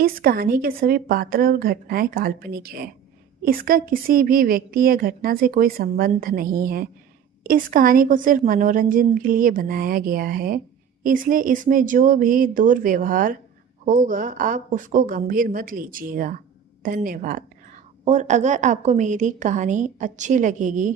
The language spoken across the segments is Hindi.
इस कहानी के सभी पात्र और घटनाएं काल्पनिक हैं। इसका किसी भी व्यक्ति या घटना से कोई संबंध नहीं है। इस कहानी को सिर्फ मनोरंजन के लिए बनाया गया है, इसलिए इसमें जो भी दुर्व्यवहार होगा आप उसको गंभीर मत लीजिएगा। धन्यवाद। और अगर आपको मेरी कहानी अच्छी लगेगी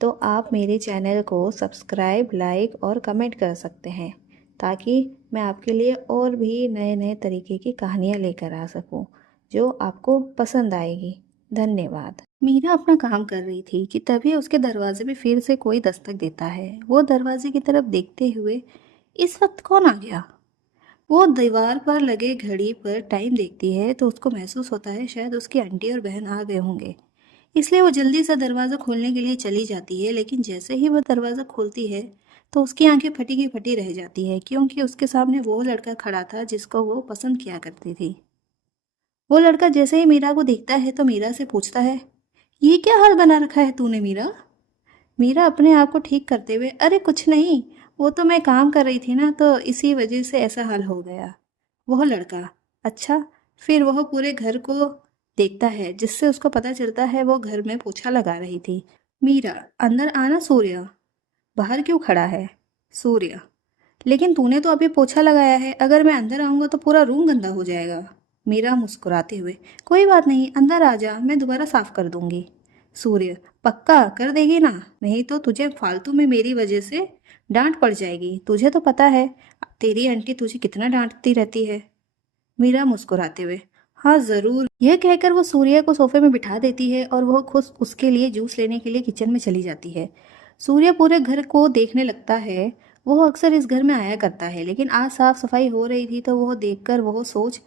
तो आप मेरे चैनल को सब्सक्राइब, लाइक और कमेंट कर सकते हैं, ताकि मैं आपके लिए और भी नए नए तरीके की कहानियाँ लेकर आ सकूं जो आपको पसंद आएगी। धन्यवाद। मीरा अपना काम कर रही थी कि तभी उसके दरवाजे में फिर से कोई दस्तक देता है। वो दरवाजे की तरफ देखते हुए, इस वक्त कौन आ गया? वो दीवार पर लगे घड़ी पर टाइम देखती है तो उसको महसूस होता है शायद उसकी आंटी और बहन आ गए होंगे। इसलिए वो जल्दी से दरवाज़ा खोलने के लिए चली जाती है, लेकिन जैसे ही वो दरवाज़ा खोलती है तो उसकी आंखें फटी की फटी रह जाती है, क्योंकि उसके सामने वो लड़का खड़ा था जिसको वो पसंद किया करती थी। वो लड़का जैसे ही मीरा को देखता है तो मीरा से पूछता है, ये क्या हाल बना रखा है तूने मीरा? मीरा अपने आप को ठीक करते हुए, अरे कुछ नहीं, वो तो मैं काम कर रही थी ना, तो इसी वजह से ऐसा हाल हो गया। वह लड़का, अच्छा। फिर वह पूरे घर को देखता है, जिससे उसको पता चलता है वो घर में पोछा लगा रही थी। मीरा, अंदर आना सूर्य। बाहर क्यों खड़ा है? सूर्य, लेकिन तूने तो अभी पोछा लगाया है, अगर मैं अंदर आऊंगा तो पूरा रूम गंदा हो जाएगा। मीरा मुस्कुराते हुए, कोई बात नहीं, अंदर आ जा, मैं दोबारा साफ कर दूंगी। सूर्य, पक्का कर देगी ना? नहीं तो तुझे फालतू में मेरी वजह से डांट पड़ जाएगी। तुझे तो पता है तेरी आंटी तुझे कितना डांटती रहती है। मीरा मुस्कुराते हुए, हाँ ज़रूर। यह कहकर वो सूर्य को सोफे में बिठा देती है और वह खुद उसके लिए जूस लेने के लिए किचन में चली जाती है। सूर्य पूरे घर को देखने लगता है। वह अक्सर इस घर में आया करता है, लेकिन आज साफ सफाई हो रही थी तो वह देखकर वह सोच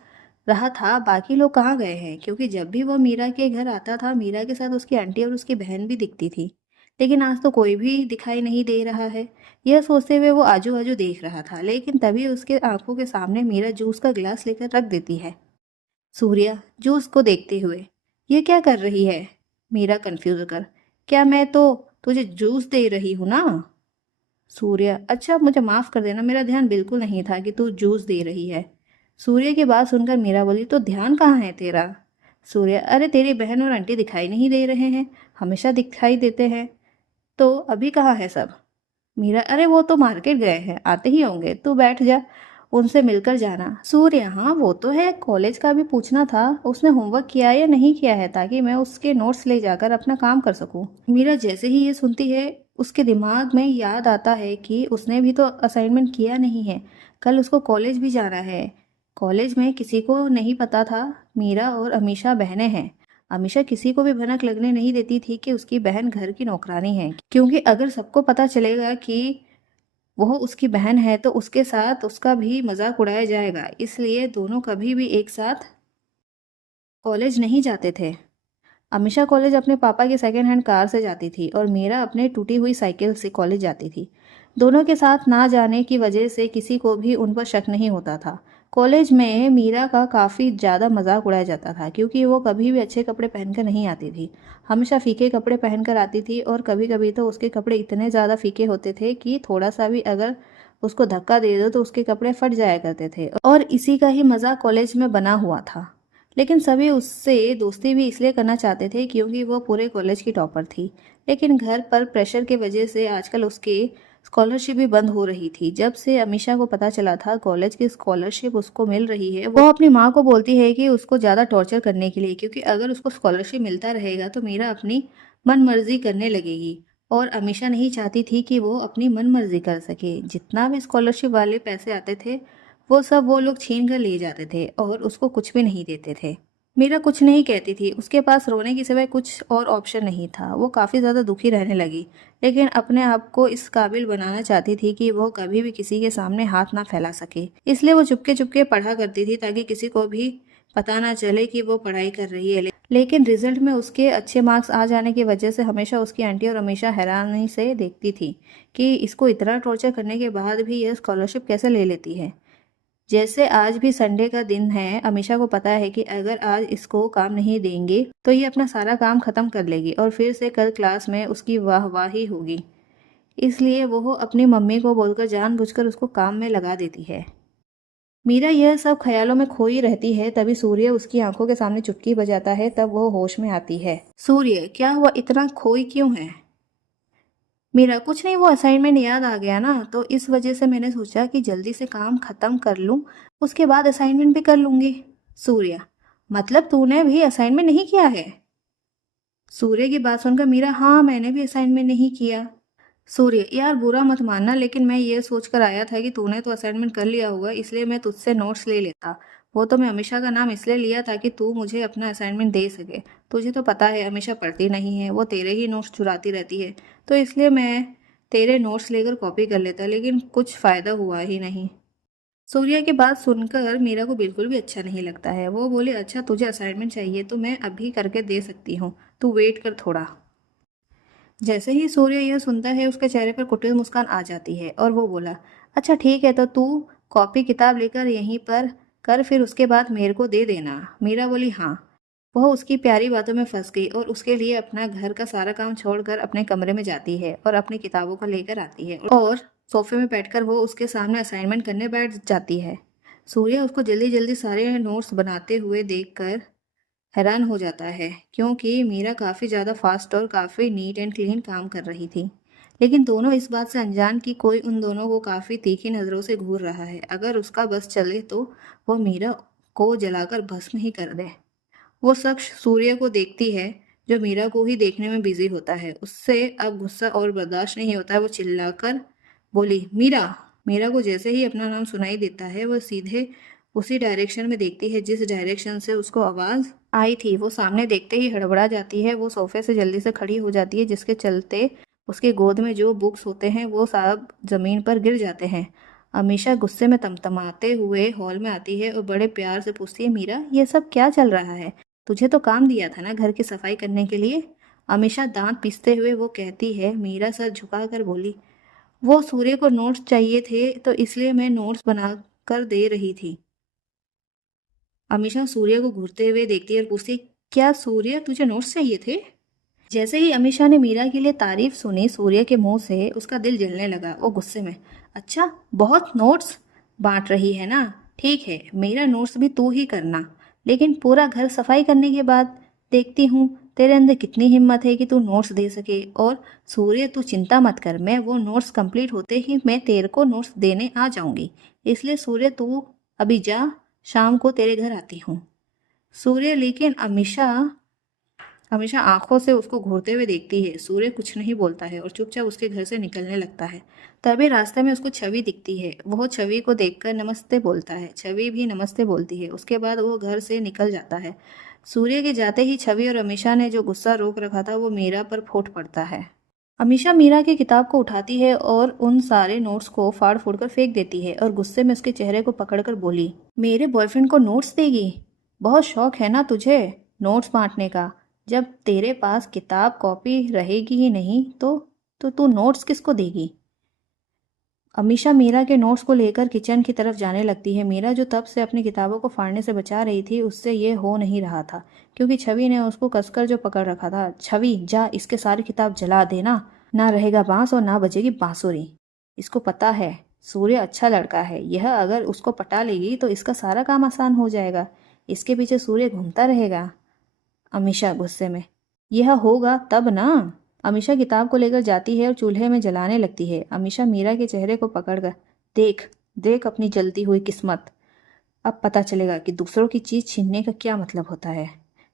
रहा था बाकी लोग कहाँ गए हैं, क्योंकि जब भी वह मीरा के घर आता था मीरा के साथ उसकी आंटी और उसकी बहन भी दिखती थी, लेकिन आज तो कोई भी दिखाई नहीं दे रहा है। यह सोचते हुए वो आजू बाजू देख रहा था, लेकिन तभी उसके आंखों के सामने मीरा जूस का गिलास लेकर रख देती है। सूर्या, जूस को देखते हुए, ये क्या कर रही है? मीरा कंफ्यूज होकर, क्या मैं तो तुझे जूस दे रही हूँ ना? सूर्य, अच्छा मुझे माफ कर देना, मेरा ध्यान बिल्कुल नहीं था कि तू जूस दे रही है। सूर्य की बात सुनकर मीरा बोली, तो ध्यान कहाँ है तेरा? सूर्य, अरे तेरी बहन और आंटी दिखाई नहीं दे रहे हैं? हमेशा दिखाई देते हैं। तो अभी कहाँ है सब? मीरा, अरे वो तो मार्केट गए हैं, आते ही होंगे, तू बैठ जा, उनसे मिलकर जाना। सूर्य, हाँ वो तो है, कॉलेज का भी पूछना था, उसने होमवर्क किया या नहीं किया है, ताकि मैं उसके नोट्स ले जाकर अपना काम कर सकूं। मीरा जैसे ही ये सुनती है उसके दिमाग में याद आता है कि उसने भी तो असाइनमेंट किया नहीं है, कल उसको कॉलेज भी जाना है। कॉलेज में किसी को नहीं पता था मीरा और अमीषा बहनें हैं। अमीषा किसी को भी भनक लगने नहीं देती थी कि उसकी बहन घर की नौकरानी है, क्योंकि अगर सबको पता चलेगा कि वह उसकी बहन है तो उसके साथ उसका भी मजाक उड़ाया जाएगा, इसलिए दोनों कभी भी एक साथ कॉलेज नहीं जाते थे। अमीषा कॉलेज अपने पापा की सेकेंड हैंड कार से जाती थी और मीरा अपने टूटी हुई साइकिल से कॉलेज जाती थी। दोनों के साथ ना जाने की वजह से किसी को भी उन पर शक नहीं होता था। कॉलेज में मीरा का काफ़ी ज़्यादा मजाक उड़ाया जाता था, क्योंकि वो कभी भी अच्छे कपड़े पहनकर नहीं आती थी, हमेशा फीके कपड़े पहनकर आती थी, और कभी कभी तो उसके कपड़े इतने ज़्यादा फीके होते थे कि थोड़ा सा भी अगर उसको धक्का दे दो तो उसके कपड़े फट जाया करते थे, और इसी का ही मजाक कॉलेज में बना हुआ था। लेकिन सभी उससे दोस्ती भी इसलिए करना चाहते थे क्योंकि वो पूरे कॉलेज की टॉपर थी। लेकिन घर पर प्रेशर की वजह से आजकल उसके स्कॉलरशिप भी बंद हो रही थी। जब से अमीषा को पता चला था कॉलेज की स्कॉलरशिप उसको मिल रही है, वो अपनी माँ को बोलती है कि उसको ज़्यादा टॉर्चर करने के लिए, क्योंकि अगर उसको स्कॉलरशिप मिलता रहेगा तो मीरा अपनी मन मर्जी करने लगेगी, और अमीषा नहीं चाहती थी कि वो अपनी मन मर्जी कर सके। जितना भी स्कॉलरशिप वाले पैसे आते थे वो सब वो लोग छीन कर ले जाते थे और उसको कुछ भी नहीं देते थे। मीरा कुछ नहीं कहती थी, उसके पास रोने की सिवाय कुछ और ऑप्शन नहीं था। वो काफ़ी ज़्यादा दुखी रहने लगी, लेकिन अपने आप को इस काबिल बनाना चाहती थी कि वो कभी भी किसी के सामने हाथ ना फैला सके। इसलिए वो चुपके चुपके पढ़ा करती थी, ताकि किसी को भी पता ना चले कि वो पढ़ाई कर रही है। लेकिन रिजल्ट में उसके अच्छे मार्क्स आ जाने की वजह से हमेशा उसकी आंटी और हमेशा हैरानी से देखती थी कि इसको इतना टॉर्चर करने के बाद भी यह स्कॉलरशिप कैसे ले लेती है। जैसे आज भी संडे का दिन है, अमीषा को पता है कि अगर आज इसको काम नहीं देंगे तो ये अपना सारा काम खत्म कर लेगी और फिर से कल क्लास में उसकी वाहवाही होगी। इसलिए वो अपनी मम्मी को बोलकर जानबूझकर उसको काम में लगा देती है। मीरा यह सब ख्यालों में खोई रहती है। तभी सूर्य उसकी आंखों के सामने चुटकी बजाता है। तब वो होश में आती है। सूर्य, क्या हुआ, इतना खोई क्यों है? मीरा, कुछ नहीं, वो असाइनमेंट याद आ गया ना, तो इस वजह से मैंने सोचा कि जल्दी से काम खत्म कर लूं, उसके बाद असाइनमेंट भी कर लूंगी। सूर्य, मतलब तूने भी असाइनमेंट नहीं किया है? सूर्य की बात सुनकर मीरा, हाँ मैंने भी असाइनमेंट नहीं किया। सूर्य, यार बुरा मत मानना, लेकिन मैं ये सोचकर आया था कि तूने तो असाइनमेंट कर लिया होगा, इसलिए मैं तुझसे नोट्स ले लेता। वो तो मैं अमीषा का नाम इसलिए लिया ताकि तू मुझे अपना असाइनमेंट दे सके। तुझे तो पता है अमीषा पढ़ती नहीं है, वो तेरे ही नोट्स चुराती रहती है, तो इसलिए मैं तेरे नोट्स लेकर कॉपी कर लेता, लेकिन कुछ फ़ायदा हुआ ही नहीं। सूर्या की बात सुनकर मीरा को बिल्कुल भी अच्छा नहीं लगता है। वो बोले, अच्छा तुझे असाइनमेंट चाहिए तो मैं अभी करके दे सकती हूँ, तू वेट कर थोड़ा। जैसे ही सूर्य यह सुनता है, उसके चेहरे पर कुटिल मुस्कान आ जाती है और वो बोला, अच्छा ठीक है, तो तू कॉपी किताब लेकर यहीं पर कर, फिर उसके बाद मेरे को दे देना। मीरा बोली, हाँ। वह उसकी प्यारी बातों में फंस गई और उसके लिए अपना घर का सारा काम छोड़कर अपने कमरे में जाती है और अपनी किताबों को लेकर आती है और सोफे में बैठकर वो उसके सामने असाइनमेंट करने बैठ जाती है। सूर्य उसको जल्दी जल्दी सारे नोट्स बनाते हुए देखकर हैरान हो जाता है, क्योंकि मीरा काफ़ी ज़्यादा फास्ट और काफ़ी नीट एंड क्लीन काम कर रही थी। लेकिन दोनों इस बात से अनजान कि कोई उन दोनों को काफ़ी तीखी नज़रों से घूर रहा है। अगर उसका बस चले तो वो मीरा को जलाकर भस्म ही कर दे। वो शख्स सूर्य को देखती है, जो मीरा को ही देखने में बिजी होता है। उससे अब गुस्सा और बर्दाश्त नहीं होता है। वो चिल्लाकर बोली, मीरा। मीरा को जैसे ही अपना नाम सुनाई देता है, वह सीधे उसी डायरेक्शन में देखती है जिस डायरेक्शन से उसको आवाज़ आई थी। वो सामने देखते ही हड़बड़ा जाती है। वो सोफे से जल्दी से खड़ी हो जाती है, जिसके चलते उसके गोद में जो बुक्स होते हैं वो सब ज़मीन पर गिर जाते हैं। अमीषा गुस्से में तमतमाते हुए हॉल में आती है और बड़े प्यार से पूछती है, मीरा ये सब क्या चल रहा है? तुझे तो काम दिया था ना घर की सफाई करने के लिए। अमीषा दांत पीसते हुए वो कहती है। मीरा सर झुकाकर बोली, वो सूर्य को नोट्स चाहिए थे तो इसलिए मैं नोट्स बना कर दे रही थी। अमीषा सूर्य को घूरते हुए देखती है और पूछती, क्या सूर्य तुझे नोट्स चाहिए थे? जैसे ही अमीषा ने मीरा के लिए तारीफ सुनी, सूर्य के मुंह से उसका दिल जलने लगा। वो गुस्से में, अच्छा बहुत नोट्स बांट रही है ना, ठीक है मेरा नोट्स भी तू ही करना, लेकिन पूरा घर सफाई करने के बाद देखती हूँ तेरे अंदर कितनी हिम्मत है कि तू नोट्स दे सके। और सूर्य तू चिंता मत कर, मैं वो नोट्स कंप्लीट होते ही मैं तेरे को नोट्स देने आ जाऊंगी। इसलिए सूर्य तू अभी जा, शाम को तेरे घर आती हूँ। सूर्य, लेकिन अमीषा हमेशा आंखों से उसको घूरते हुए देखती है। सूर्य कुछ नहीं बोलता है और चुपचाप उसके घर से निकलने लगता है। तभी रास्ते में उसको छवि दिखती है। वो छवि को देखकर नमस्ते बोलता है। छवि भी नमस्ते बोलती है। उसके बाद वो घर से निकल जाता है। सूर्य के जाते ही छवि और अमीषा ने जो गुस्सा रोक रखा था वो मीरा पर फूट पड़ता है। अमीषा मीरा की किताब को उठाती है और उन सारे नोट्स को फाड़ फूड़ कर फेंक देती है और गुस्से में उसके चेहरे को पकड़कर बोली, मेरे बॉयफ्रेंड को नोट्स देगी? बहुत शौक है ना तुझे नोट्स बांटने का। जब तेरे पास किताब कॉपी रहेगी ही नहीं तो तू नोट्स किसको देगी? अमीषा मीरा के नोट्स को लेकर किचन की तरफ जाने लगती है। मीरा जो तब से अपनी किताबों को फाड़ने से बचा रही थी, उससे ये हो नहीं रहा था, क्योंकि छवि ने उसको कसकर जो पकड़ रखा था। छवि जा, इसके सारी किताब जला देना, ना रहेगा बांस और ना बजेगी बांसुरी। इसको पता है सूर्य अच्छा लड़का है, यह अगर उसको पटा लेगी तो इसका सारा काम आसान हो जाएगा। इसके पीछे सूर्य घूमता रहेगा। अमीषा गुस्से में, यह होगा तब ना। अमीषा किताब को लेकर जाती है और चूल्हे में जलाने लगती है। अमीषा मीरा के चेहरे को पकड़कर, देख देख अपनी जलती हुई किस्मत, अब पता चलेगा कि दूसरों की चीज छीनने का क्या मतलब होता है।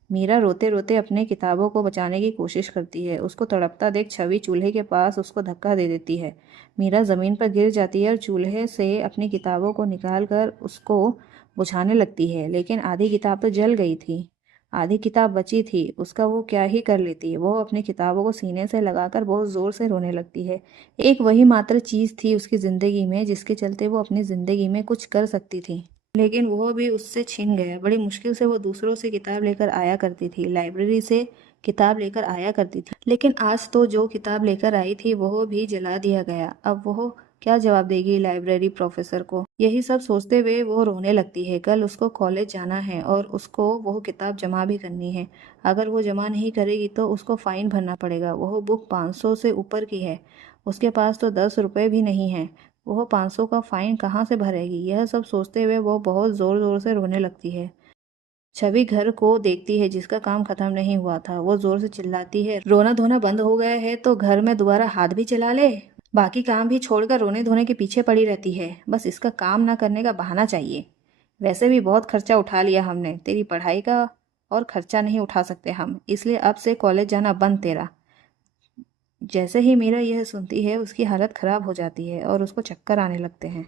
मीरा रोते रोते अपने किताबों को बचाने की कोशिश करती है। उसको तड़पता देख छवि चूल्हे के पास उसको धक्का दे देती है। मीरा जमीन पर गिर जाती है और चूल्हे से अपनी किताबों को निकाल कर उसको बुझाने लगती है, लेकिन आधी किताब तो जल गई थी। आधी किताब बची थी, उसका वो क्या ही कर लेती। वो अपनी किताबों को सीने से लगाकर बहुत जोर से रोने लगती है। एक वही मात्र चीज थी उसकी जिंदगी में जिसके चलते वो अपनी जिंदगी में कुछ कर सकती थी, लेकिन वो भी उससे छिन गया। बड़ी मुश्किल से वो दूसरों से किताब लेकर आया करती थी, लाइब्रेरी से किताब लेकर आया करती थी, लेकिन आज तो जो किताब लेकर आई थी वो भी जला दिया गया। अब वो क्या जवाब देगी लाइब्रेरी प्रोफेसर को? यही सब सोचते हुए वो रोने लगती है। कल उसको कॉलेज जाना है और उसको वो किताब जमा भी करनी है। अगर वो जमा नहीं करेगी तो उसको फाइन भरना पड़ेगा। वो बुक 500 से ऊपर की है, उसके पास तो 10 रुपये भी नहीं है। वह 500 का फाइन कहाँ से भरेगी। यह सब सोचते हुए वो बहुत ज़ोर ज़ोर से रोने लगती है। छवि घर को देखती है जिसका काम खत्म नहीं हुआ था। वो जोर से चिल्लाती है, रोना धोना बंद हो गया है तो घर में दोबारा हाथ भी चला ले। बाकी काम भी छोड़कर रोने धोने के पीछे पड़ी रहती है। बस इसका काम ना करने का बहाना चाहिए। वैसे भी बहुत खर्चा उठा लिया हमने, तेरी पढ़ाई का और खर्चा नहीं उठा सकते हम, इसलिए अब से कॉलेज जाना बंद तेरा। जैसे ही मीरा यह सुनती है उसकी हालत खराब हो जाती है और उसको चक्कर आने लगते हैं।